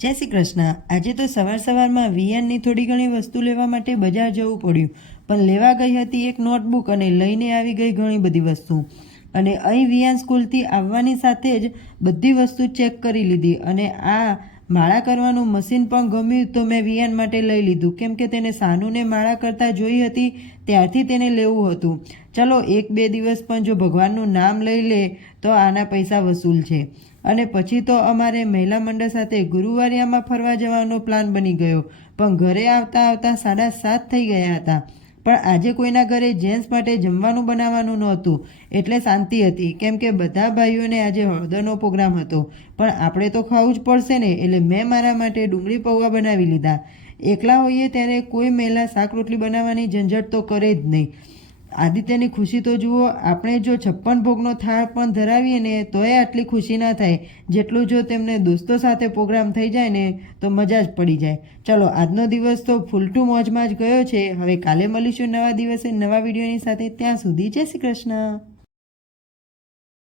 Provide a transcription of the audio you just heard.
જય શ્રી કૃષ્ણ। આજે તો સવારમાં વિયાનની થોડી ઘણી વસ્તુ લેવા માટે બજાર જવું પડ્યું, પણ લેવા ગઈ હતી એક નોટબુક અને લઈને આવી ગઈ ઘણી બધી વસ્તુ। અને અહીં વિયાન સ્કૂલથી આવવાની સાથે જ બધી વસ્તુ ચેક કરી લીધી અને આ માળા કરવાનું મશીન પણ ગમ્યું તો મેં વિયાન માટે લઈ લીધું, કેમ કે તેને સાનુને માળા કરતા જોઈ હતી ત્યારથી તેને લેવું હતું। ચલો 1-2 દિવસ પણ જો ભગવાનનું નામ લઈ લે તો આના પૈસા વસૂલ છે। અને પછી તો અમારે મહિલા મંડળ સાથે ગુરુવારિયામાં ફરવા જવાનો પ્લાન બની ગયો, પણ ઘરે આવતા 7:30 થઈ ગયા હતા। પણ આજે કોઈના ઘરે જેન્ટ્સ માટે જમવાનું બનાવવાનું નહોતું, એટલે શાંતિ હતી, કેમ કે બધા ભાઈઓને આજે હળદરનો પ્રોગ્રામ હતો। પણ આપણે તો ખાવું જ પડશે ને, એટલે મેં મારા માટે ડુંગળી પૌવા બનાવી લીધા। એકલા હોઈએ ત્યારે કોઈ મહિલા શાક રોટલી બનાવવાની ઝંઝટ તો કરે જ નહીં। આદિત્યની ખુશી તો જુઓ, આપણે જો 56 ભોગનો થાળ પણ ધરાવીએ ને તોય આટલી ખુશી ના થાય જેટલું જો તેમને દોસ્તો સાથે પ્રોગ્રામ થઈ જાય ને તો મજા જ પડી જાય। ચલો, આજનો દિવસ તો ફૂલટું મોજમાં જ ગયો છે। હવે કાલે મળીશું નવા દિવસે નવા વિડીયોની સાથે। ત્યાં સુધી જય શ્રી કૃષ્ણ।